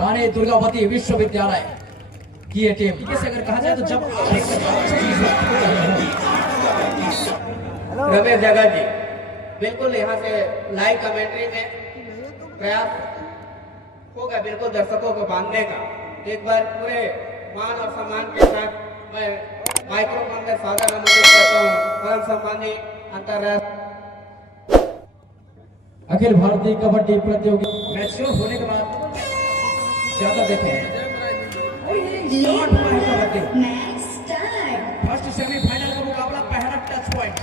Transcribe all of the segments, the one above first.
रानी दुर्गावती विश्वविद्यालय की ये टीम से अगर कहा जाए तो जब रमेश जगत जी बिल्कुल यहाँ से लाइव कमेंट्री में प्रयास होगा बिल्कुल दर्शकों को बांधने का। एक बार पूरे मान और सम्मान के साथ मैं माइक्रोफोन में स्वागत अनुमोदित करता हूँ परम सम्मानी अंतर्राष्ट्रीय अखिल भारतीय कबड्डी प्रतियोगिता मैच शुरू होने के बाद ज्यादा देखें फर्स्ट सेमीफाइनल का मुकाबला पहला टच पॉइंट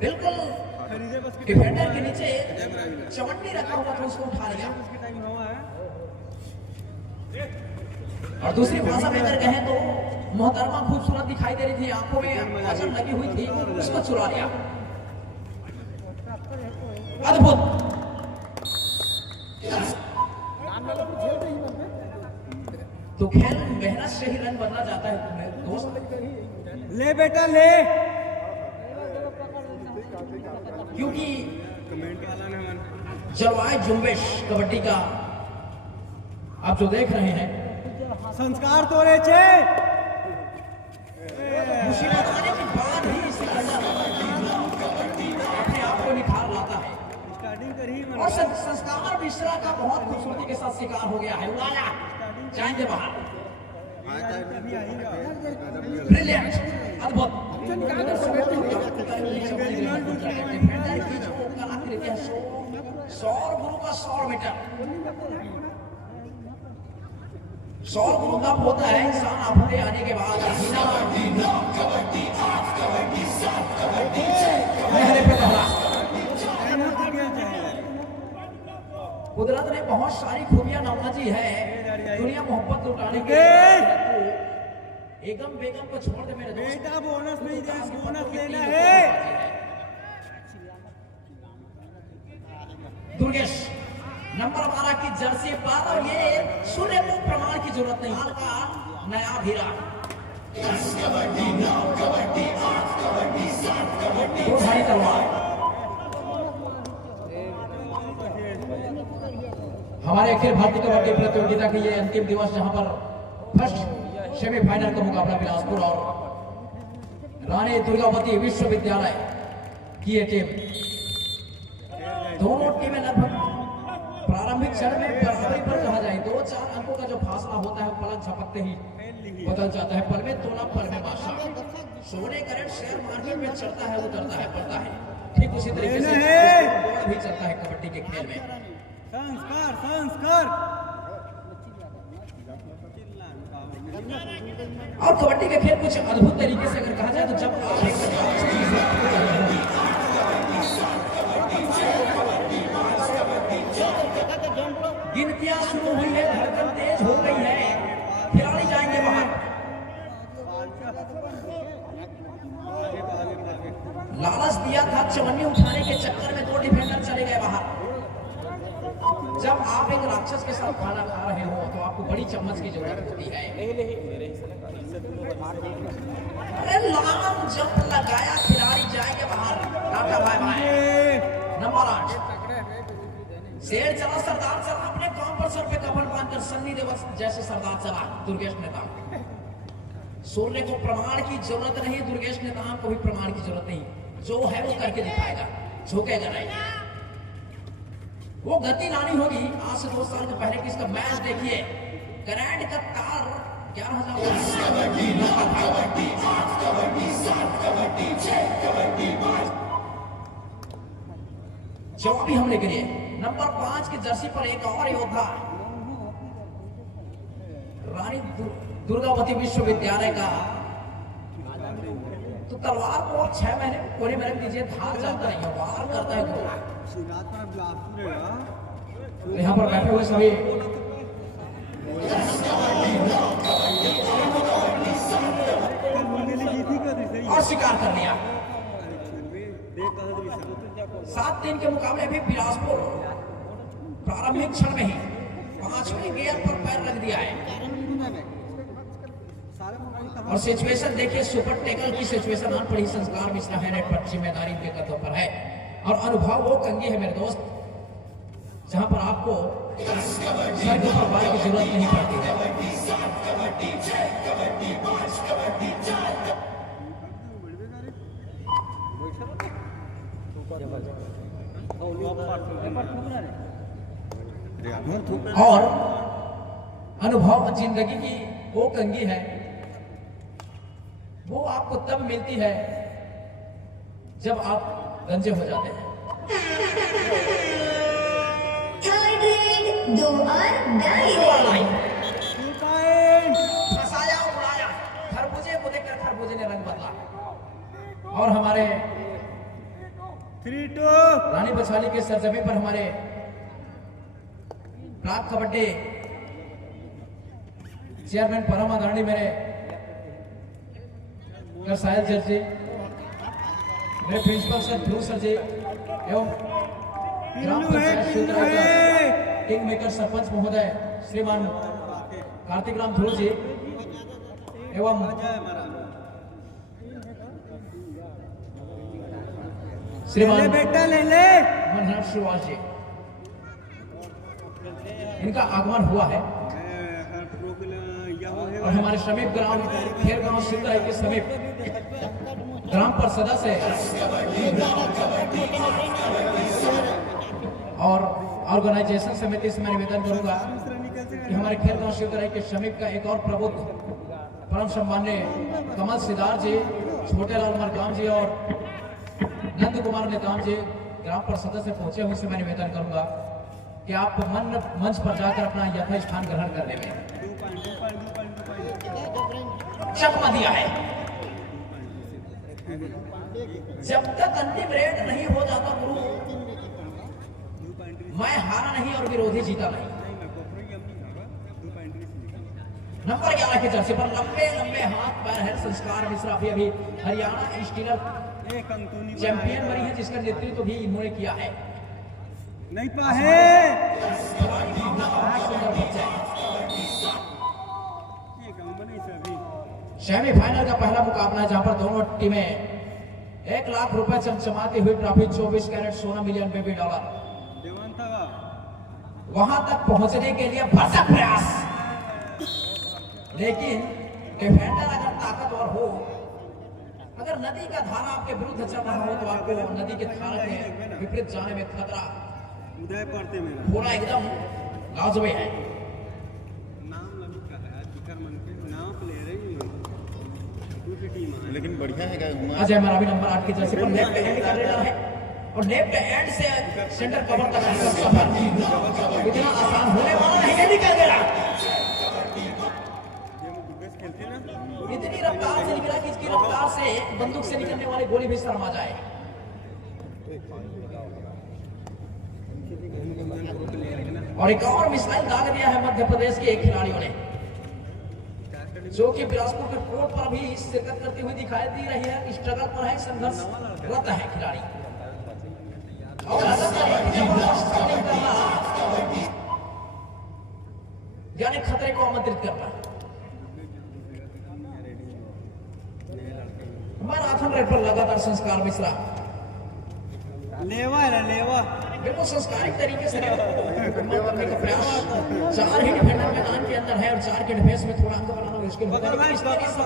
बिल्कुल डिफेंडर के नीचे चवन्नी रखा हुआ था उसको उठा लिया और दूसरी भाषा में अगर कहें तो मोहतरमा खूबसूरत दिखाई दे रही थी, आंखों में नजर लगी हुई थी, उसको चुरा लिया। अद्भुत तो खेल मेहनत से ही रन बनना जाता है तुम्हें दोस्त। ले बेटा ले, क्योंकि जलवायु जुम्बेश कबड्डी का आप जो देख रहे हैं संस्कार तो रहे छे मुसीबत आने के बाद ही अपने आप को निखार लाता है और संस्कार मिश्रा का बहुत खूबसूरती के साथ शिकार हो गया है। उड़ाया जाएंगे बाहर, ब्रिलियंट, अद्भुत सौर गुरु का 100 मीटर 100 गुरु तब होता है इंसान आपके आने के बाद कुदरत ने बहुत सारी खूबियां नवाजी है दुनिया मोहब्बत लुटाने के एकम बेगम को छोड़ दे मेरे दोस्त। बेटा बोनस नहीं दे, बोनस लेना है। दुर्गेश नंबर 12 की जर्सी पर और ये सूर्य को प्रमाण की जरूरत नहीं, हाल का नया हीरा दो भाई तलवार। हमारे अखिल भारतीय कबड्डी प्रतियोगिता की ये अंतिम दिवस जहां पर फर्स्ट सेमीफाइनल का मुकाबला बिलासपुर और रानी दुर्गावती विश्वविद्यालय की ये टीम, दोनों टीमें लगभग प्रारंभिक क्षण में बराबरी पर कहा जाए 2-4 अंकों का जो फासला होता है पलक झपकते ही बदल जाता है। पल में तोला पल में बादशाह, सोने करंट शेयर मार्केट में चढ़ता है उतरता है पड़ता है, ठीक उसी तरीके से भी चलता है कबड्डी के खेल में। संस्कार संस्कार और कबड्डी के खेल कुछ अद्भुत तरीके से अगर कहा जाए तो जब गिनतियां शुरू हुई है, धड़कन तेज हो गई है, खिलाड़ी जाएंगे बाहर। लालच दिया था चवन्नी उठाने के चक्कर में 2 डिफेंडर चले गए बाहर। जब आप एक राक्षस के साथ खाना खा रहे हो तो आपको बड़ी चम्मच की जरूरत होती है। अरे लाम जंप लगाया, खिलाड़ी जाएंगे बाहर। Tata bye bye. नंबर 8 शेर चला, सरदार चला, अपने काम पर सर पे कफन बांधकर सन्नी देवल जैसे सरदार चला। दुर्गेश नेता, सोने को प्रमाण की जरूरत नहीं, दुर्गेश नेता को भी प्रमाण की जरूरत नहीं, जो है वो करके दिखाएगा, झुकेगा नहीं। वो गति लानी होगी। आज से 2 साल पहले की इसका मैच देखिए, करंट का तार 11,000 जवाबी हमले के लिए नंबर 5 की जर्सी पर एक और योद्धा रानी दुर्गावती विश्वविद्यालय का, तो तलवार को 6 महीने कोने में रख दीजिए, धार जाता नहीं है, वार करता है। यहाँ पर बैठे हुए सभी और शिकार कर लिया। 7-3 के मुकाबले भी बिलासपुर प्रारंभिक क्षण में ही 5वें गियर पर पैर रख दिया है। और सिचुएशन देखिए, सुपर टेकल की सिचुएशन आन पड़ी। संस्कार मिश्रा है नेट पर, जिम्मेदारी के कदम पर है और अनुभव वो कंगी है मेरे दोस्त, जहां पर आपको सर के ऊपर बाल की जरूरत नहीं पड़ती है। और अनुभव जिंदगी की वो कंगी है, वो आपको तब मिलती है जब आप गंजे हो जाते हैं। फंसाया उड़ाया, खरबूजे को देखकर खरबूजे ने रंग बदला। और हमारे 3-2 रानी बछाली के सरजमी पर हमारे प्राग कबड्डी चेयरमैन परम आदरणीय मेरे साहिल सर जी, मेरे प्रिंसिपल सर ध्रुव सर जी एवं ग्राम पंचायत किंग मेकर सरपंच महोदय श्रीमान कार्तिक राम ध्रुव जी एवं श्रीमान बेटा ले ले मनहर श्रीवास जी, इनका आगमन हुआ है। और हमारे समीप ग्राम खेर गांव सिंधा के समीप ग्राम परिषद से और ऑर्गेनाइजेशन समिति से मैं निवेदन करूंगा कि हमारे खेर गांव सिंधा के समीप का एक और प्रबुद्ध परम सम्मान्य कमल सिदार जी, छोटेलाल मरकाम जी और नंद कुमार नेताम जी ग्राम परिषद से पहुंचे हुए से मैं निवेदन करूंगा कि आप मंच पर जाकर अपना यथा स्थान ग्रहण करने में चकमा दिया है। जब तक अंतिम रेड नहीं हो जाता गुरु, मैं हारा नहीं और विरोधी जीता नहीं। नंबर 11 के जर्सी पर लंबे लंबे हाथ पैर है। संस्कार मिश्रा भी अभी हरियाणा स्टीलर चैंपियन बनी है, जिसका नेतृत्व भी इन्होंने किया है। नहीं पाए सेमीफाइनल का पहला मुकाबला है, जहां पर दोनों टीमें 1 लाख रुपए चमचमाती हुई ट्रॉफी 24 कैरेट सोना $1 मिलियन वहां तक पहुंचने के लिए भरसक प्रयास। लेकिन डिफेंडर अगर ताकतवर हो, अगर नदी का धारा आपके विरुद्ध चल रहा हो, तो आपको नदी के धारा के विपरीत जाने में खतरा उदय पड़ते में पूरा एकदम लाजमी है। लेकिन बढ़िया है क्या? अजय मरावी नंबर 8 की जर्सी पर लेफ्ट हैंड का रेडर है और लेफ्ट हैंड से सेंटर कवर तक का सफर इतना आसान होने वाला नहीं है। निकल गया, इतनी रफ्तार से निकला कि इसकी रफ्तार से बंदूक से निकलने वाली गोली भी शर्मा जाए। और एक और मिसाइल दाग दिया है मध्य प्रदेश के खिलाड़ियों ने, जो कि बिलासपुर के कोर्ट पर भी शिरकत करती हुई दिखाई दे रही है। स्ट्रगल पर है, संघर्षरत है खिलाड़ी और यानी खतरे को आमंत्रित करना है। मैराथन रेड पर लगातार संस्कार मिश्रा लेवा है लेवा बिल्कुल संस्कारिक तरीके से करने का प्रयास। 4 ही डिफेंडर मैदान के अंदर है और 4 के डिफेंस में थोड़ा अंक बनाना मुश्किल होता है। इस तरीके से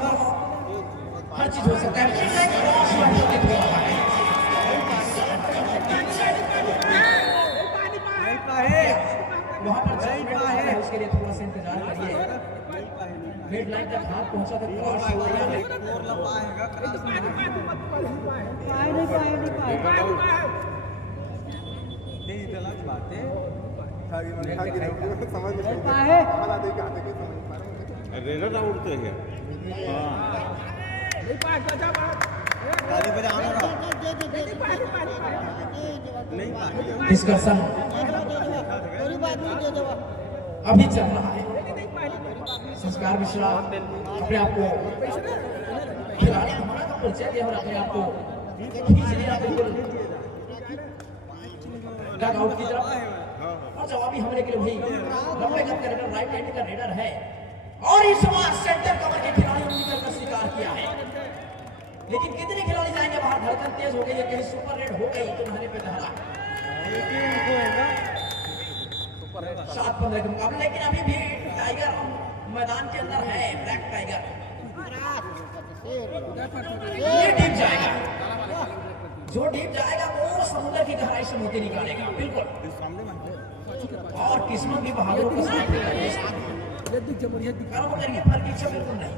हर चीज हो सकता है। वहां पर उसके लिए थोड़ा सा इंतजार करिए। मिड लाइन तक हाथ पहुंचा तक रेडर आउट तो है। डिस्कशन अभी चल रहा है। संस्कार मिश्रा अपने आप को खिलाड़ी हमारा का परिचय दिया और अपने आप को खींच लिया बिल्कुल डग आउट की तरफ। और जवाबी हमले के लिए भाई लंबे कद का रेडर, राइट हैंड का रेडर है और इस बार सेंटर कवर के खिलाड़ियों ने निकलकर स्वीकार किया है। लेकिन कितने खिलाड़ी जाएंगे बाहर? धड़कन तेज हो गई है, कहीं सुपर रेड हो गई तो नहरे पे दहला। 7-15 के मुकाबले, लेकिन अभी भी टाइगर मैदान के अंदर है। ब्लैक टाइगर ये डीप जाएगा, जो डीप जाएगा वो समुद्र की गहराई से मोती निकालेगा। बिल्कुल, और किस्मत भी बहादुरों के साथ करिए, फर्क इच्छा बिल्कुल नहीं।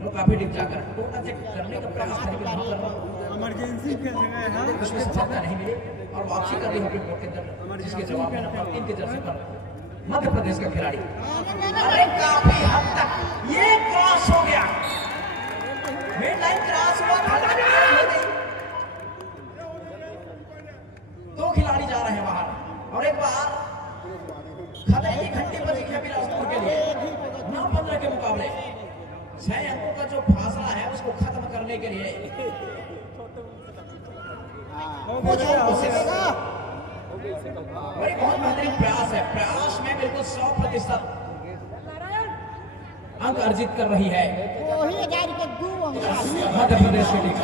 वो काफी डीप जाकर टोटा चेक करने का प्रयास करेंगे, इमरजेंसी क्या जगह है ना, उसमें सफलता नहीं मिली और वापसी कर दी होगी कोर्ट के अंदर, जिसके जवाब में नंबर 3 के जर्सी पर मध्य प्रदेश का खिलाड़ी। अरे काफी हद तक ये क्रॉस हो गया, मिड लाइन क्रॉस हुआ, दो खिलाड़ी जा रहे हैं बाहर और एक बार खतरे की घंटी बजी है बिलासपुर के लिए। 9-15 के मुकाबले 6 अंकों का जो फासला है उसको खत्म करने के लिए बड़ी बहुत बेहतरीन प्रयास है। प्रयास में बिल्कुल 100% अंक अर्जित कर रही है मध्य प्रदेश की टीम।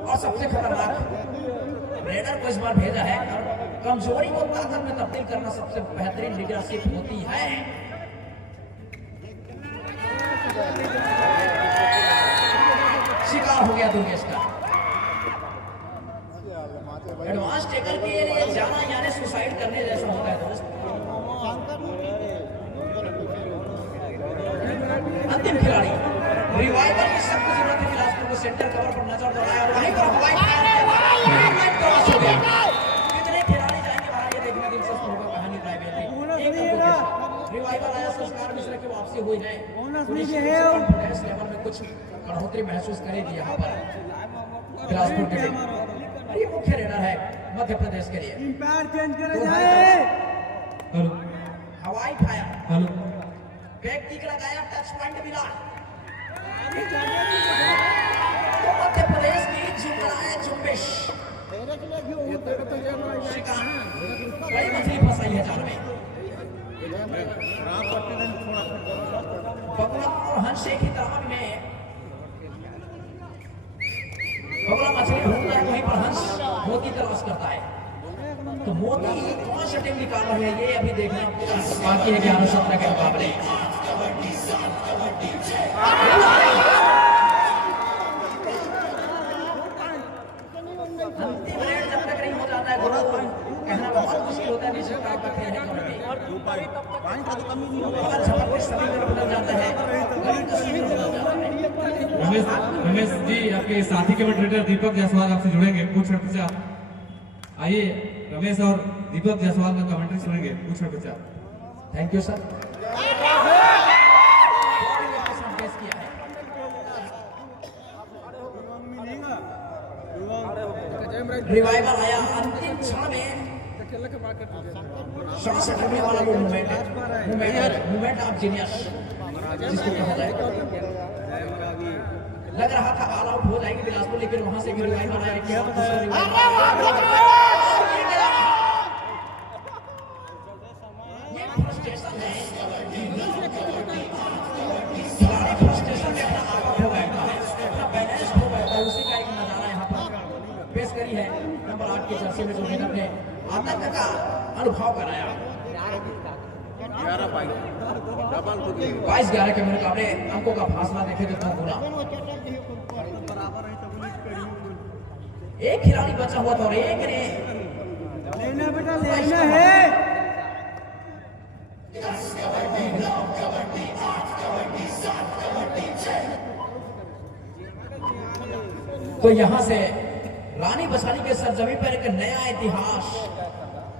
और सबसे खतरनाक रेडर को इस बार भेजा है, और कमजोरी को ताकत में तब्दील करना सबसे बेहतरीन लीडरशिप होती है। शिकार हो गया दुर्गेश का। एडवांस टेकर के लिए जाना यानी सुसाइड करने जैसा होता है दोस्त। अंतिम खिलाड़ी रिवाइवल की सख्त जरूरत है। बिलासपुर को सेंटर कवर पर नजर दौड़ाया और वहीं पर हवाई क्रॉस हो गया। कितने खिलाड़ी जाएंगे बाहर ये देखना दिलचस्प होगा। कहानी रिवाइवल आया, संस्कार मिश्रा की वापसी हुई है। कॉन्फिडेंस लेवल में कुछ बढ़ोतरी महसूस करेगी यहाँ पर बिलासपुर के लिए। ये मुख्य रेडर है मध्य प्रदेश के लिए। हेलो, हवाई फायर, हेलो, बैक किक लगाया, टच पॉइंट मिला तो मध्य प्रदेश की जुमराए जुम्बिश शिकार। बड़ी मछली फंसाई है जाल में। बगुला और हंस एक ही तालाब में बगुला मछली ढूंढता है, वहीं पर हंस मोती तलाश करता है। तो मोती कौन शटिंग निकाल रहे हैं ये अभी देखना बाकी है 11-17 के मुकाबले। अंतिम रेड जब तक नहीं हो जाता है कहना बहुत मुश्किल होता है। निश्चित तौर पर खेल है कबड्डी और झपट सभी तरफ बदल जाता है, गली तो सभी तरफ बदल जाता है। रमेश जी, आपके साथी के मॉडरेटर दीपक जायसवाल आपसे जुड़ेंगे पूछ रहे विचार। आइए रमेश और दीपक जायसवाल का कमेंट्री सुनेंगे, पूछ रहे विचार। Thank you sir. रिवाइवल आया अंतिम क्षण में, श्वास करने वाला वो मूवमेंट ऑफ जीनियस जिसको कहा जाए। लग रहा था ऑल आउट हो जाएगी बिलासपुर, लेकिन वहां से भी रिवाइवल आया। ये फ्रस्ट्रेशन है, खिलाड़ी फ्रस्ट्रेशन में अपना आपा खो बैठता है, अपना बैलेंस खो बैठता है। उसी का एक नजारा यहाँ पर पेश करी है नंबर 8 के जर्सी में, जो रेडर ने आतंक का अनुभव कराया। 22-11 के मुकाबले अंकों का फासला देखे तो कम गुना। एक खिलाड़ी बचा हुआ था और एक ने लेना बेटा लेना है। तो यहाँ से रानी बसानी के सरजमी पर एक नया इतिहास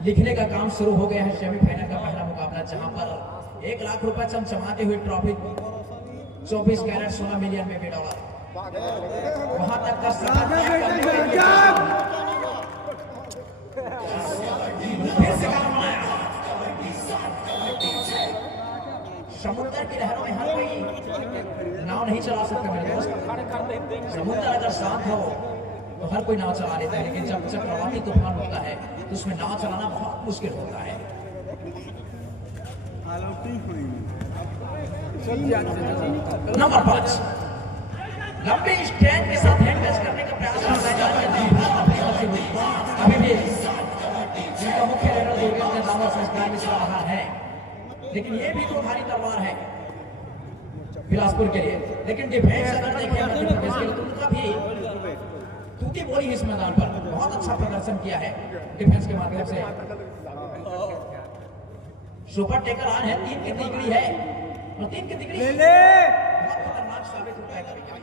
लिखने का काम शुरू हो गया है। सेमीफाइनल का पहला मुकाबला, जहां पर 1 लाख रुपए चमचमाती हुई ट्रॉफी 24 कैरेट 16 मिलियन में भी डॉलर, वहां तक का फिर से काम बनाया। समुद्र की लहरों में हर कोई नाव नहीं चला सकता मेरे दोस्त। समुद्र अगर शांत हो तो हर कोई नाव चला लेता है, लेकिन जब चक्रवाती तूफान होता है तो उसमें नाव चलाना बहुत मुश्किल होता है। नंबर 5 लंबे स्टैंड के साथ हैंड टच करने का प्रयास करता है। अभी भी जिनका मुख्य रेडर दुर्गेश दामोदर संस्कार मिश्रा रहा है, लेकिन ये भी तो भारी तलवार है बिलासपुर के लिए। लेकिन डिफेंस अगर देखें मध्य प्रदेश के लिए तो उनका भी तूती बोली इस मैदान पर बहुत अच्छा प्रदर्शन किया है डिफेंस के माध्यम से। सुपर टेकर आज है, 3 की डिग्री है और 3 की डिग्री बहुत खतरनाक साबित होता है कभी कभी।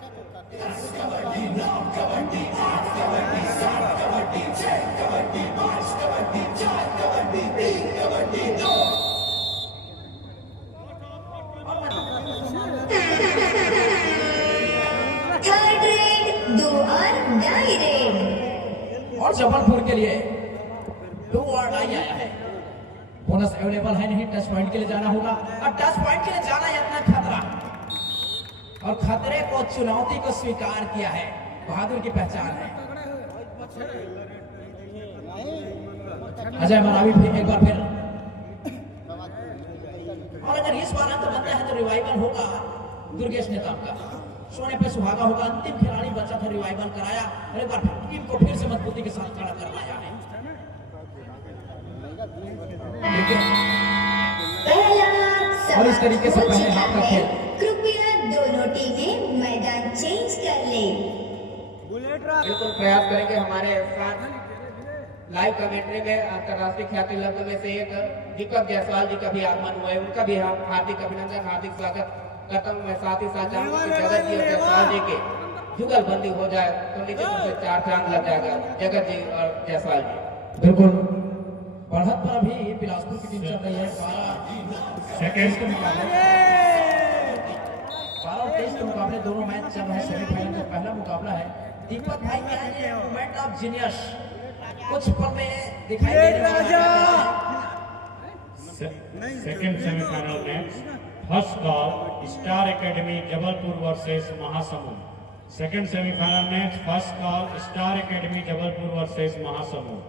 थर्ड रेड 2 और डाई रेड। और जबलपुर के लिए 2 और डाई आया है। बोनस अवेलेबल है नहीं, टच पॉइंट के लिए जाना होगा और टच पॉइंट के लिए जाना है इतना खतरा, और खतरे को चुनौती को स्वीकार किया है, बहादुर की पहचान है। अजय मरावी भी एक बार फिर, और अगर इस बार अंत बनता है तो रिवाइवल होगा दुर्गेश नेताम का, सोने पे सुहागा होगा। अंतिम खिलाड़ी बचा था, रिवाइवल कराया और एक बार टीम को फिर से मजबूती के साथ खड़ा करवाया है। और इस तरीके से पहले हाफ का खेल। कृपया दोनों टीमें मैदान चेंज कर ले। बिल्कुल प्रयास करेंगे हमारे साथ लाइव कमेंट्री में अंतर्राष्ट्रीय ख्याति लब्ध में से एक दीपक जायसवाल जी का भी आगमन हुआ है, उनका भी हम हार्दिक अभिनंदन हार्दिक स्वागत करता हूँ। मैं साथ ही साथ चाहूँगा कि जगत जी और जायसवाल जी के जुगलबंदी हो जाए तो निश्चित रूप से 4 चांद लग जाएगा जगत जी और जायसवाल जी। बिल्कुल बढ़त पर अभी बिलासपुर की टीम चल रही है। 12 टेस्ट के मुकाबले दोनों मैच चल रहे हैं। सेमीफाइनल का पहला मुकाबला है। दीपक भाई क्या है मोमेंट ऑफ जीनियस कुछ पल में दिखाई दे रहा है। Second semifinal match first call star academy Jabalpur versus Mahasamund. Second semifinal match first call star academy Jabalpur versus Mahasamund.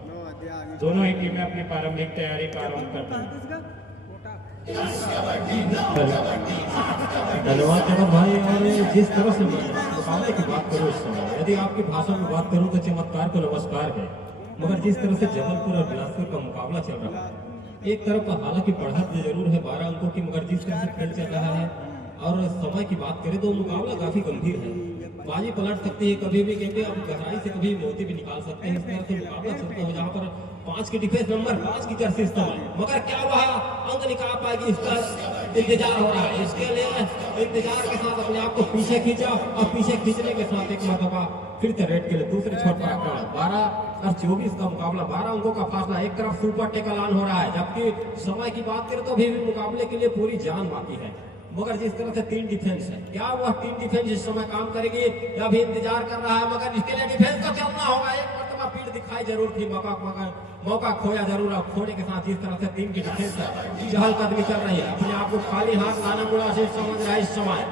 दोनों ही टीमें अपनी प्रारंभिक तैयारी प्रारंभ कर रही हैं। धन्यवाद जगत भाई। और जिस तरह से मुकाबले की बात करूँ इस समय, यदि आपकी भाषा में बात करूँ तो चमत्कार को नमस्कार है, मगर जिस तरह से जबलपुर और बिलासपुर का मुकाबला चल रहा है, एक तरफ हालांकि बढ़त जरूर है 12 अंकों की, मगर जिस तरह से खेल चल रहा है और समय की बात करें तो मुकाबला काफी गंभीर है। बाजी पलट सकती है कभी भी, क्योंकि आप गहराई से कभी मोती भी निकाल सकते हैं। इस तरह से मुकाबला चलता है जहाँ पर 5 की डिफेंस नंबर 5 की जर्सी इस्तेमाल, मगर क्या वह अंक निकाल पाएगी इसका इंतजार हो रहा है। इसके लिए इंतजार के साथ अपने आप को पीछे खींचा और पीछे खींचने के साथ एक मरतबा फिर से रेड के लिए दूसरे छोर पर आक्रमण। 12 और 24 का मुकाबला, 12 अंकों का फासला। एक तरफ सुपर टेकल ऑन हो रहा है, जबकि समय की बात करें तो अभी भी मुकाबले के लिए पूरी जान बाकी है। मगर जिस तरह से 3 डिफेंस है, क्या वह 3 डिफेंस इस समय काम करेगी या भी इंतजार कर रहा है, मगर इसके लिए डिफेंस को चलना होगा। एक मरतबा पीठ दिखाई जरूर थी, मौका खोया जरूर। अब खोने के साथ जिस तरह से 3 की डिफेंस है चहलकदमी चल रही है, अपने आप को खाली हाथ लाना मुनासिब समझ रहा है इस समय।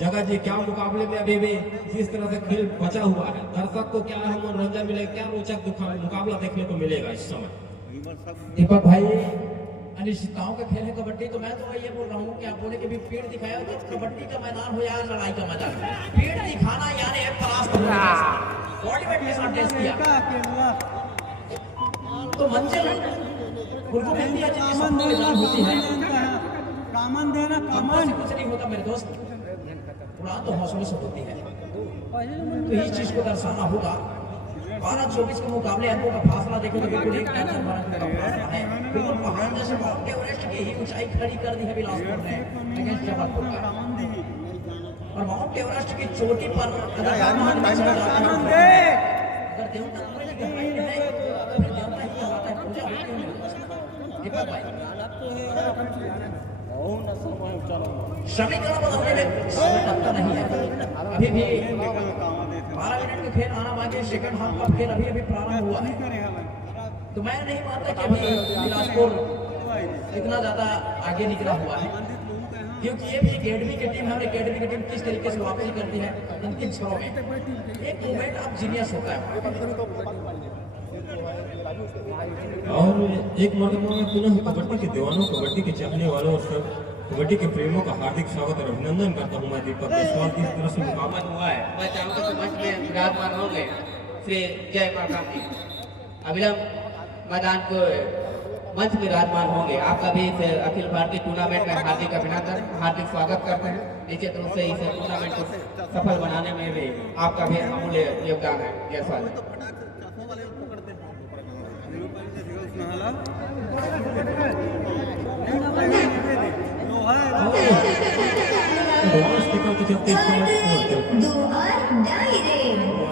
जगत जी क्या मुकाबले में अभी भी जिस तरह से खेल बचा हुआ है, दर्शक को क्या मनोरंजन मिलेगा, क्या रोचक मुकाबला देखने को मिलेगा इस समय। दीपक भाई अनिश्चितताओं का खेल है कबड्डी, तो मैं तो ये बोल रहा हूँ कि आप बोले कि भी पेड़ दिखाया तो कबड्डी का मैदान हो या लड़ाई का मैदान, पेड़ दिखाना यानी परास्त बॉडी वेट के साथ टेस्ट किया तो मंजिल उनको मिलती है जिसकी सबको निजात होती है। कामन देना कामन कुछ नहीं होता मेरे दोस्त, उड़ान तो हौसले से होती है। तो इस चीज को दर्शाना होगा। 12-24 के मुकाबले अंकों का फासला देखें तो बिल्कुल एक टेंशन वाला अंकों का फासला है। बिल्कुल पहाड़ जैसे माउंट एवरेस्ट की ही ऊंचाई खड़ी कर दी है बिलासपुर ने अगेंस्ट जबलपुर का। और माउंट एवरेस्ट की चोटी पर अगर देवता पूरे गहराई में है तो फिर देवता ही कहलाता है, पूजा होती है। दीपक भाई समीकरण बदलने में समय लगता नहीं है। अभी भी 12 मिनट का खेल आना बाकी, सेकंड हाफ का खेल अभी अभी प्रारंभ हुआ है। तो मैं नहीं मानता कि अभी बिलासपुर इतना ज्यादा आगे निकला हुआ है, क्योंकि ये भी एकेडमी की टीम है और एकेडमी की टीम किस तरीके से वापसी करती है अंतिम क्षणों में, एक मोमेंट ऑफ जीनियस होता है। और एक मरतबा मैं पुनः कबड्डी के दीवानों, कबड्डी के चाहने वालों और सब कबड्डी के प्रेमियों का हार्दिक स्वागत और अभिनंदन करता हूँ। मैं दीपक जायसवाल की तरफ से मुकाबला हुआ है। मैं चाहूंगा कि मंच में विराजमान होंगे श्री जय प्रकाश जी अविलंब मैदान को मंच में विराजमान होंगे। आपका भी इस अखिल भारतीय टूर्नामेंट में हार्दिक अभिनंदन, हार्दिक स्वागत करते हैं। निश्चित रूप से इस टूर्नामेंट को सफल बनाने में भी आपका भी अमूल्य योगदान है। जायसवाल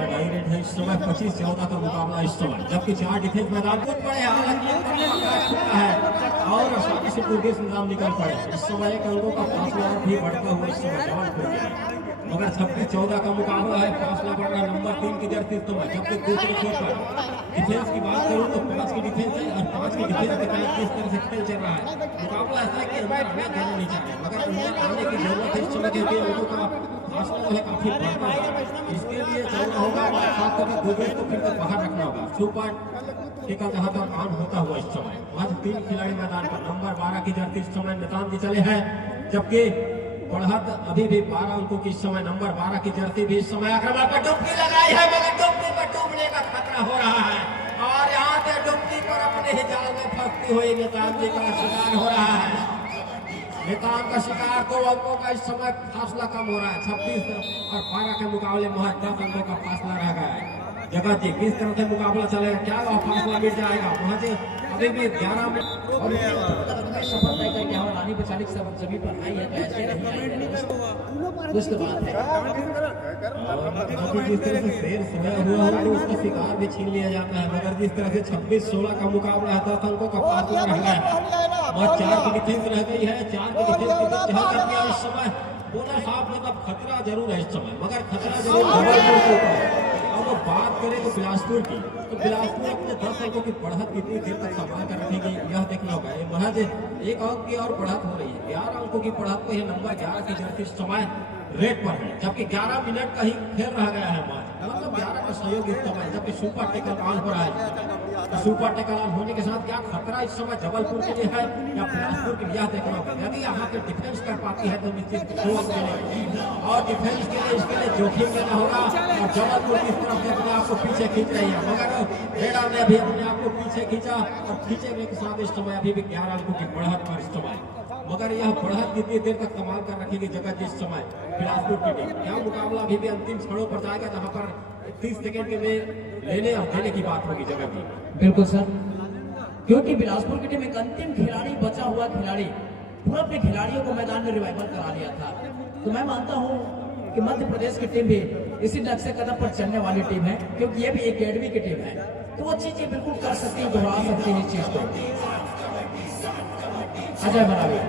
डायरेक्ट है इस समय 25-14 का मुकाबला इस समय, जबकि 4 डिफेंस मैदान बहुत बड़े है और आसानी से दुर्गेश निजाम निकल पड़े। इस समय एक अंकों का फासला भी बढ़ता हुआ इस समय जबलपुर के लिए, मगर 26-14 का मुकाबला है। फासला बढ़ रहा नंबर 3 की जर्सी इस समय, जबकि दूसरे छोर पर डिफेंस की बात करूं तो 5 की डिफेंस है और 5 की डिफेंस के तहत किस तरह से खेल चल रहा है। मुकाबला ऐसा है कि अंदर आना देना नहीं चाहिए, मगर अंदर आने की जरूरत है इस समय, क्योंकि लोगों का फासला जो है काफी बढ़ता है। इसके लिए चलना होगा और साथ में दुर्गेश को फिर बाहर रखना होगा। सुपर टीका जहां तक ऑन होता हुआ इस समय आज 3 खिलाड़ी मैदान पर। नंबर 12 की जर्सी इस समय नितान जी चले हैं, जबकि बढ़त अभी भी 12 अंकों की इस समय नंबर 12 की जर्सी भी इस समय आक्रमण पर डुबकी लगाई है, मगर डुबकी पर डूबने का खतरा हो रहा है और यहाँ पे डुबकी पर अपने ही जाल में फंसती हुई नितान जी का शिकार हो रहा है। नितान का शिकार 2 अंकों का इस समय फासला कम हो रहा है। 26 और 12 के मुकाबले महज 10 अंकों का फासला रह गया है। जगत जी किस तरह से मुकाबला चलेगा, क्या वह फासला मिट जाएगा? महज अभी भी 11 में और शपथ तय करके यहाँ रानी बचाने की सब जमीन पर आई है, तो ऐसे नहीं कुछ तो बात है। जिस तरह से शेर सोया हुआ हो तो उसका शिकार भी छीन लिया जाता है, मगर जिस तरह से 26-16 का मुकाबला है 10 अंकों का फासला रह गया है और 4 की डिफेंस रह गई है। 4 की डिफेंस की जहर कर दिया इस समय। बोला साहब मतलब खतरा जरूर है इस समय, मगर खतरा जरूर जबलपुर के ऊपर। अब बात करें तो बिलासपुर की, तो बिलासपुर अपने 10 अंकों की बढ़त कितनी देर तक संभाल कर रखेगी यह देखना होगा। महज 1 अंक की और बढ़त हो रही है, 11 अंकों की बढ़त को यह नंबर 11 की जर्सी इस समय रेट पर है, जबकि 11 मिनट का ही खेल रह गया है मैच, मतलब 11 का सहयोग इस समय, जबकि सुपर टेकल ऑन हो रहा है। तो सुपर टेकल ऑन होने के साथ क्या खतरा इस समय जबलपुर के लिए है या बिलासपुर के लिए, यह देखना होगा। यदि यहाँ पे डिफेंस कर पाती है तो निश्चित और डिफेंस के लिए इसके लिए जोखिम लेना होगा। और जबलपुर किस तरफ से अपने आप को पीछे खींच रही है, मगर रेडा ने भी अपने आप को पीछे खींचा और खींचने के साथ इस समय अभी भी 11 अंकों की बढ़त पर इस समय, मगर यह बढ़त कितनी देर तक कमाल कर रखेगी जगत जिस समय बिलासपुर की टीम। क्या मुकाबला अभी भी अंतिम क्षणों पर जाएगा, जहां पर 30 सेकंड में लेने और देने की बात होगी जगत जी। बिल्कुल सर, क्योंकि बिलासपुर की टीम एक अंतिम खिलाड़ी, बचा हुआ खिलाड़ी पूरा अपने खिलाड़ियों को मैदान में रिवाइवल करा लिया था। तो मैं मानता हूं कि मध्य प्रदेश की टीम भी इसी नक्शे कदम पर चलने वाली टीम है, क्योंकि ये भी एकेडमी की टीम है, तो वो चीजें बिल्कुल कर सकती है, दोहरा सकती है इस चीज को। अजय बनावे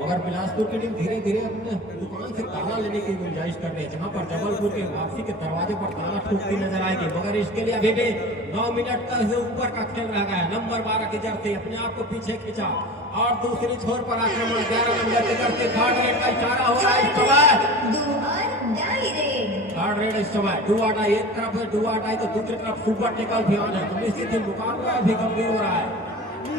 मगर बिलासपुर की टीम धीरे धीरे अपने दुकान से ताला लेने की गुंजाइश कर रही है, जहां पर जबलपुर के वापसी के दरवाजे पर ताला ठोकती नजर आएगी, मगर इसके लिए अभी भी 9 मिनट तक से ऊपर का खेल रह गया है। नंबर 12 की जर्सी अपने आप को पीछे खींचा और दूसरी छोर पर आक्रमण 11 नंबर की जर्सी थर्ड रेड का इशारा हो रहा है इस समय। थर्ड रेड इस समय डुआडा, एक तरफ है डुआडा तो दूसरी तरफ सुपर टेकल भी ऑन है, तो निश्चित ही मुकाबला भी गंभीर हो रहा है।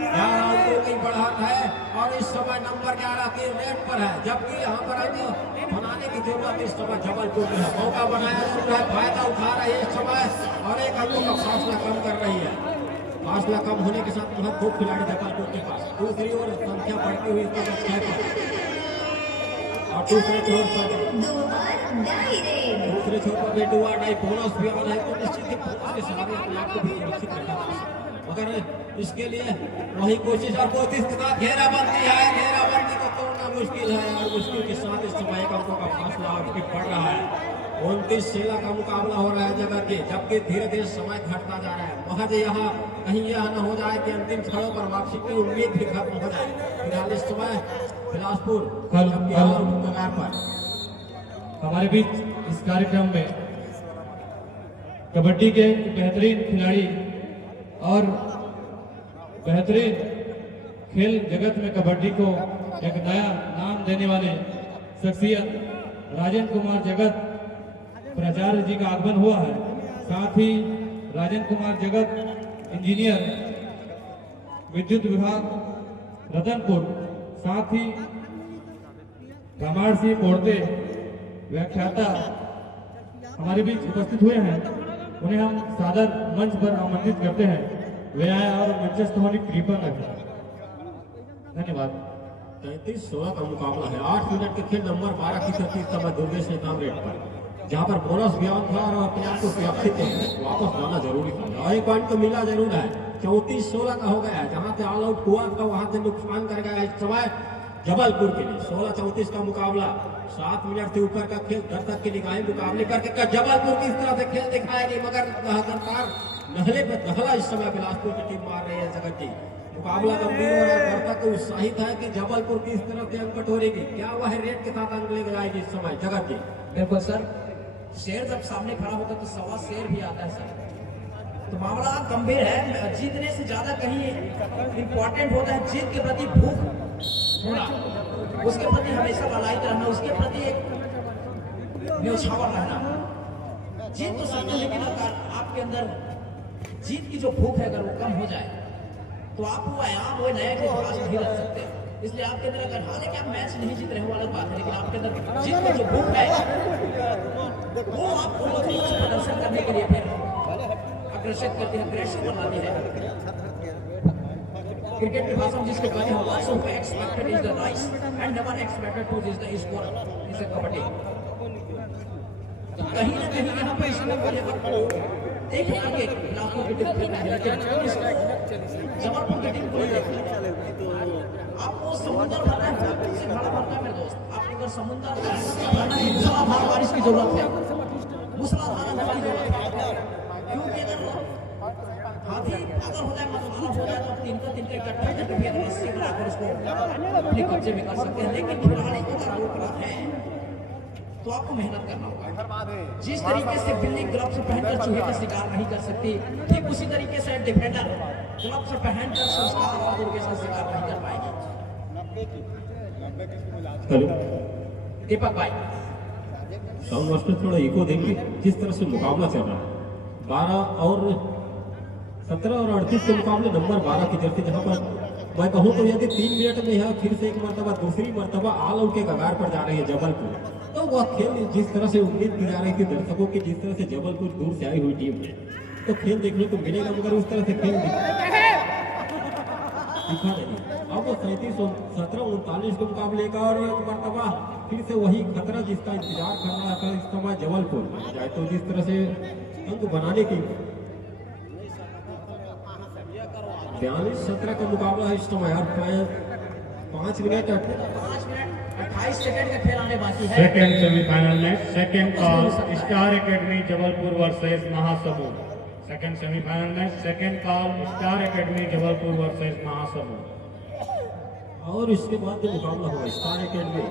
11 अंकों की बढ़त है और इस समय नंबर 11 के रेड पर है, जबकि यहाँ पर बनाने की जरूरत इस समय जबलपुर में है। मौका बनाया जरूर है, फायदा उठा रही है इस समय और 1 अंकों का फासला कम कर रही है। फासला कम होने के साथ बहुत खूब खिलाड़ी जबलपुर के पास। दूसरी ओर संख्या बढ़ती हुई इस समय 6 पर और दूसरे छोर पर भी डुआडाई बोनस भी ऑन है, तो निश्चित ही बोनस के सहारे अपने आप को भी सुरक्षित रखा जा सकता है, मगर इसके लिए वही कोशिश और कोशिश के साथ घेराबंदी है। घेराबंदी को तोड़ना मुश्किल है और मुश्किल के साथ इस समय 1 अंकों का फासला आगे बढ़ रहा है। 29-16 का मुकाबला हो रहा है जगह के, जबकि धीरे धीरे समय घटता जा रहा है। महज यहाँ कहीं यह न हो जाए कि अंतिम क्षणों पर वापसी की उम्मीद भी खत्म हो जाए। फिलहाल इस समय बिलासपुर कगार पर हमारे बीच इस कार्यक्रम में कबड्डी के बेहतरीन खिलाड़ी और बेहतरीन खेल जगत में कबड्डी को एक नया नाम देने वाले शख्सियत राजेंद्र कुमार जगत प्राचार्य जी का आगमन हुआ है। साथ ही राजेंद्र कुमार जगत इंजीनियर विद्युत विभाग रतनपुर, साथ ही रामायण सिंह मोड़ते व्याख्याता हमारे बीच उपस्थित हुए हैं, उन्हें हम सादर मंच पर आमंत्रित करते हैं। वे आए और मंचस्थ होने की कृपा करें। धन्यवाद। 33-16 का मुकाबला है। 8 मिनट के खेल नंबर 12 की तरतीब समय दुर्गेश नेताम रेट पर, जहां पर बोनस भी आउट था और अपने आप को सुरक्षित वापस लाना जरूरी था और एक पॉइंट तो मिला जरूर है। 34-16 का हो गया है। जहां से ऑल आउट हुआ था वहां से नुकसान कर गया इस समय जबलपुर के लिए। 16-34 का मुकाबला, 7 मिनट से ऊपर का खेल, दर्शक की निगाहें मुकाबले करके जबलपुर की इस तरह से खेल दिखाएगी, मगर लगातार नहले पे नहला इस समय बिलासपुर की टीम मार रही है। जगत जी, मुकाबला गंभीर हो रहा है, दर्शक उत्साहित है कि जबलपुर की इस तरह से अंक कटोरेगी। क्या वह रेट के साथ अंक ले जाएगी इस समय? जगत जी, बिल्कुल सर, शेर जब सामने खड़ा होता है तो सवा शेर भी आता है सर। तो मामला गंभीर है। जीतने से ज्यादा कहीं इंपॉर्टेंट होता है जीत के प्रति भूख होना, उसके प्रति हमेशा ललायित रहना, उसके प्रति एक न्यौछावर रहना। जीत तो सकते, लेकिन अगर आपके अंदर जीत की जो भूख है अगर वो कम हो जाए तो आप वो आयाम, वो नया के पास नहीं रख सकते। इसलिए आपके अंदर अगर, हालांकि आप मैच नहीं जीत रहे हो अलग बात है, लेकिन आपके अंदर जीत की जो भूख है वो आपको प्रदर्शन करने के लिए फिर अग्रसित करती है, अग्रेसिव बनाती है। क्रिकेट की भाषा में जिसको कहते हैं once who expected is the rise and never expected to is the score is a kabaddi. कहीं ना कहीं यहाँ पर इसमें पहले देख करके बिलासपुर की टीम खेल रही है, जबलपुर की टीम को आपको समुद्र भरना है, से भाड़ा भरना है मेरे दोस्त। आपको अगर समुद्र भरना है, मूसलाधार बारिश की जरूरत है, मूसलाधार हवा की जरूरत है। क्योंकि अगर हाथी अगर हो जाए, मतवाला हो जाए तो तिनका इकट्ठा करके भी अगर रस्सी बनाकर उसको अपने कब्जे में कर सकते हैं। लेकिन खिलाड़ी को अगर रोकना है तो आपको मेहनत करना होगा। जिस तरीके से बिल्ली ग्लव्स पहनकर चूहे का शिकार नहीं कर सकती, ठीक उसी तरीके से डिफेंडर ग्लव्स पहनकर संस्कार और मुर्गे का शिकार नहीं कर पाएगी। हेलो दीपक भाई, साउंड मास्टर थोड़ा इको देंगे। जिस तरह से मुकाबला चल रहा है, 12 और 17 और 38 के मुकाबले नंबर 12 की जर्सी, जहां पर मैं कहूं तो यदि 3 मिनट में यह फिर से एक मरतबा, दूसरी मरतबा ऑल आउट के कगार पर जा रही है जबलपुर, तो वह खेल जिस तरह से उम्मीद की जा रही थी दर्शकों की, जिस तरह से जबलपुर दूर से आई हुई टीम है, तो खेल देखने को मिलेगा, मगर उस तरह से खेल दिखा नहीं। अब वो 37-17-39 के मुकाबले का और एक मरतबा फिर से वही खतरा जिसका इंतजार कर रहा था इस समय जबलपुर जाए, तो जिस तरह से अंक बनाने की 42-17 का मुकाबला है इस समय। और 5 मिनट 28 सेकंड का खेल आने बाकी है। सेकेंड सेमीफाइनल में second call star academy Jabalpur versus Mahasamund. Second semifinal में second call star academy Jabalpur versus Mahasamund. और इसके बाद जो मुकाबला होगा स्टार एकेडमी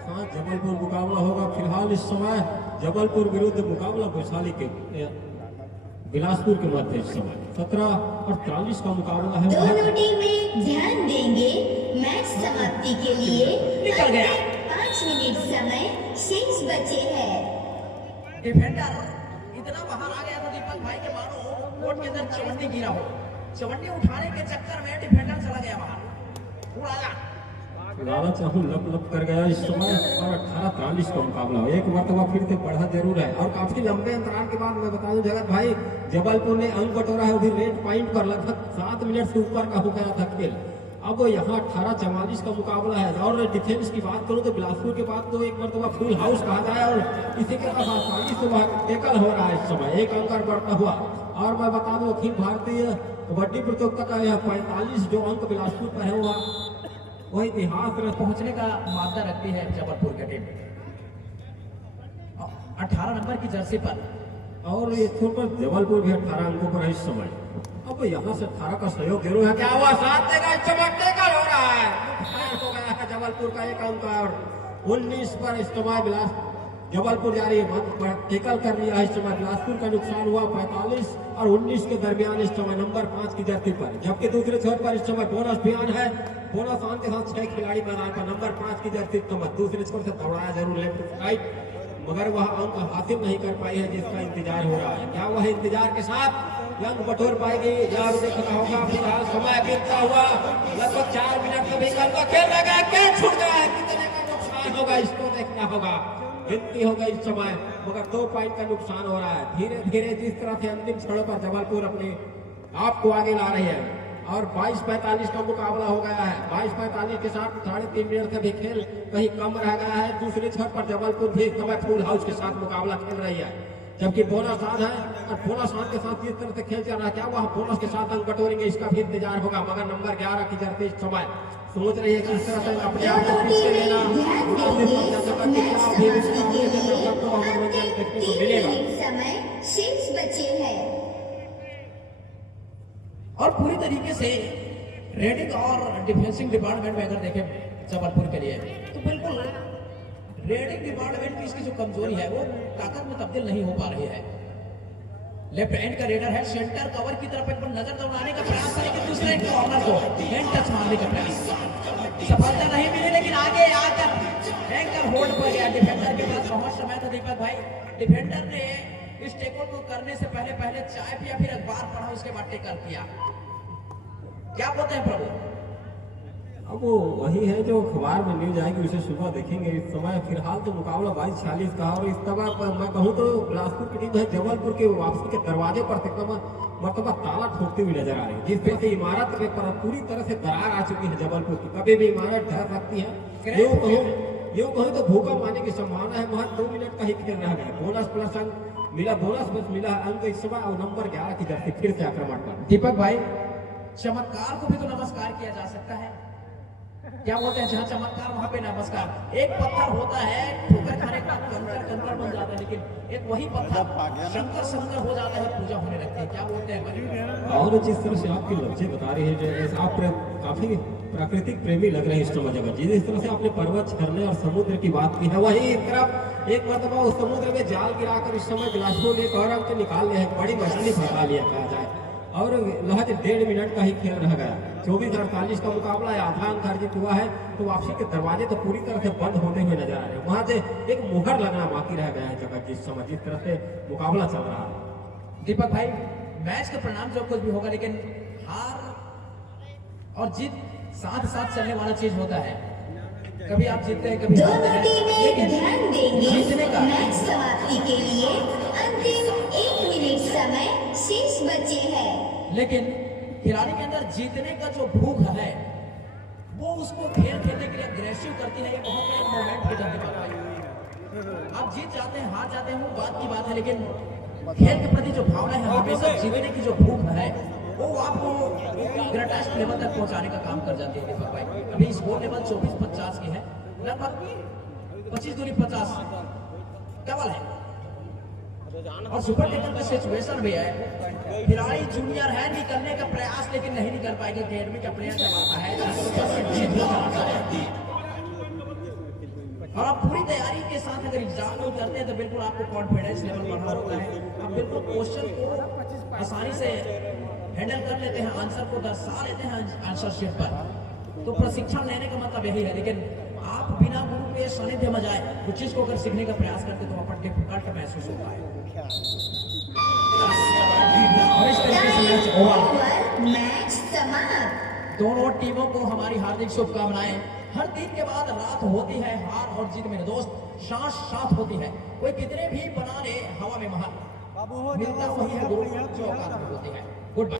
साथ जबलपुर मुकाबला होगा। फिलहाल इस समय जबलपुर विरुद्ध मुकाबला वैशाली के बिलासपुर के मध्य इस समय 17 और 43 का मुकाबला है। दोनों टीमें ध्यान देंगे, मैच समाप्ति के लिए निकल गया। 5 मिनट समय शेष बचे हैं। डिफेंडर इतना बाहर आ गया था दीपक भाई के, मानो कोर्ट के अंदर चवन्नी गिरा हो। चवन्नी उठाने के चक्कर में डिफेंडर चला गया बाहर, उड़ाया। लाला चाहू लप लप कर गया इस समय। और 18-43 का मुकाबला एक मरतबा फिर से बढ़ा जरूर है। और काफी लंबे अंतराल के बाद मैं बता दूं जगत भाई, जबलपुर ने अंक बटोरा है उधर रेड पॉइंट पर, लगभग 7 मिनट से ऊपर का हो गया था खेल। अब यहाँ 18-44 का मुकाबला है। और डिफेंस की बात करूं तो बिलासपुर के बाद तो एक मरतबा फुल हाउस कहा जाए, और इसी के साथ आसानी से वह टेकल हो रहा है इस समय, एक अंक बढ़ता हुआ। और मैं बता दूं अखिल भारतीय कबड्डी प्रतियोगिता का यह 45 जो अंक बिलासपुर पर है वह इतिहास में पहुंचने का मादा रखती है जबलपुर की टीम 18 नंबर की जर्सी पर। और ये पर जबलपुर भी 18 अंकों पर है इस समय। अब यहाँ से 18 का सहयोग जरूर है। क्या हुआ? साथ देगा इस समय टेकल हो रहा है, नुकसान हो गया है जबलपुर का एक अंक। और 19 पर इस समय बिलास जबलपुर जा रही है, टेकल कर लिया है इस समय। बिलासपुर का नुकसान हुआ 45 और 19 के दरमियान इस समय नंबर 5 की जर्सी पर। जबकि दूसरे छोर पर इस समय बोनस भी आन है। बोनस आन के साथ 6 खिलाड़ी मैदान पर नंबर 5 की जर्सी समय दूसरे छोर से दौड़ाया जरूर लेफ्ट राइट, मगर वह अंक हासिल नहीं कर पाई है जिसका इंतजार हो रहा है। क्या वह इंतजार के साथ यंग बटोर पाएगी या देखना होगा। फिलहाल समय बीतता हुआ लगभग 4 मिनट का विकल्प का खेल लगा, क्या छूट गया है, कितने का नुकसान होगा इसको देखना होगा। गिनती होगा इस समय, मगर 2 पॉइंट का नुकसान हो रहा है। धीरे धीरे जिस तरह से अंतिम क्षणों पर जबलपुर अपने आप को आगे ला रही है और 22-45 का मुकाबला हो गया है। 22-45 के साथ 3.5 मिनट का भी खेल कहीं कम रह गया है। दूसरे छत पर जबलपुर भी इस समय फुल हाउस के साथ मुकाबला खेल रही है, जबकि बोनस आज है और बोनस आज के साथ जिस तरह से खेल चल रहा है, क्या वह बोनस के साथ अंक बटोरेंगे इसका भी इंतजार होगा। मगर नंबर 11 की जर्सी इस समय सोच रही है कि इस तरह से अपने आप को पीछे लेना देखने को मिलेगा। समय शेष बचे हैं। और पूरी तरीके से रेडिंग और डिफेंसिंग डिपार्टमेंट में अगर देखें जबलपुर के लिए तो बिल्कुल रेडिंग डिपार्टमेंट की इसकी जो कमजोरी है वो ताकत में तब्दील नहीं हो पा रही है। लेफ्ट हैंड का रेडर है, सेंटर कवर की तरफ एक बार नजर दौड़ाने का प्रयास है, लेकिन दूसरे कॉर्नर को हैंड टच मारने का प्रयास, सफलता नहीं मिली, लेकिन आगे आकर एंकर होल्ड पर गया। डिफेंडर के पास बहुत समय था दीपक भाई। डिफेंडर ने इस टेकल को करने से पहले चाय पिया, फिर अखबार पढ़ा, उसके बाद टेकल किया। क्या बोलते हैं प्रभु? अब वो वही है जो अखबार में न्यूज आएगी उसे सुबह देखेंगे। इस समय फिलहाल तो मुकाबला 22-46 का, और इस तरह मैं कहूँ तो बिलासपुर की टीम है जबलपुर के वापसी के दरवाजे पर मरतबा ताला ठोकती हुई नजर आ रही है, जिस तरह से इमारत के पर पूरी तरह से दरार आ चुकी है जबलपुर की। कभी भी इमारत ढह सकती है। यूँ कहूँ तो भूकंप आने की संभावना है। वहाँ 2 मिनट का ही खेल रह गया। बोनस प्लस अंक मिला, बोनस बस मिला अंक इस समय, और नंबर 11 की जर्सी फिर से आक्रमण पर। दीपक भाई, चमत्कार को भी तो नमस्कार किया जा सकता है। क्या बोलते हैं, जहाँ चमत्कार वहां पे नमस्कार। एक पत्थर होता है ठोकर खाने का कंकर बन जाता है, लेकिन एक वही पत्थर शंकर हो जाता है, पूजा होने लगती है। क्या बोलते हैं? और जिस तरह से आपकी लफ्जें बता रही है, जो आप काफी प्राकृतिक प्रेमी लग रहे हैं इस समय जगह। जिस तरह से आपने पर्वत, झरने और समुद्र की बात की है, वही एक तरफ एक मरतबा उस समुद्र में जाल गिराकर इस समय बिलासपुर ने एक और अंक निकाल लिया है, बड़ी मछली फंसा लिया कहा जाए। और महज 1.5 मिनट का ही खेल रह गया। 24-48 का मुकाबला है, आधा अंक अर्जित हुआ है, तो वापसी के दरवाजे तो पूरी तरह से बंद होते हुए नजर आ रहे हैं। वहां से एक मुहर लगना बाकी रह गया है जगह जिस समय जिस तरह से मुकाबला चल रहा है। दीपक भाई, मैच के परिणाम जो कुछ भी होगा, लेकिन हार और जीत साथ साथ चलने वाला चीज होता है। कभी आप जीतते हैं, कभी हारते दोनों हैं, टीमें लेकिन ध्यान देंगे। जीतने का मैच समाप्ति के लिए अंतिम 1 मिनट समय शेष बचे हैं। लेकिन खिलाड़ी के अंदर जीतने का जो भूख है वो उसको खेल खेलने के लिए अग्रेसिव करती है। ये बहुत बड़ा मोमेंट हो जाता है। आप जीत जाते हैं, हार जाते हैं, वो बात की बात है, लेकिन खेल के प्रति जो भावना है, हमेशा जीतने की जो भूख है वो आपको ग्रेटेस्ट लेवल तक पहुंचाने का काम कर जाती है दीपक भाई। अभी स्कोर लेवल 24-50 की है, लगभग 25 दूरी 50 डबल है। और सुपर टेकल का सिचुएशन भी है। खिलाड़ी जूनियर है, निकलने का प्रयास लेकिन नहीं निकल पाएंगे। अकेडमी का प्लेयर जब आता है और आप पूरी तैयारी के साथ अगर एग्जाम को करते हैं तो बिल्कुल आपको कॉन्फिडेंस लेवल बढ़ा होता है। आप बिल्कुल क्वेश्चन को आसानी से हैंडल कर लेते हैं, आंसर को दर्शा लेते हैं आंसर शीट पर। तो प्रशिक्षण लेने का मतलब यही है। लेकिन आप बिना गुरु के सानिध्य में जाए कुछ चीज को अगर सीखने का प्रयास करते तो अपन डिफिकल्ट महसूस होता है। और इस तरीके से मैच ओवर, मैच समाप्त। दोनों टीमों को हमारी हार्दिक शुभकामनाएं। हर दिन के बाद रात होती है, हार और जीत मेरे दोस्त सांस साथ होती है। कोई कितने भी बना ले हवा में महल, मिलता वही है जो औकात में होती है। Good bye.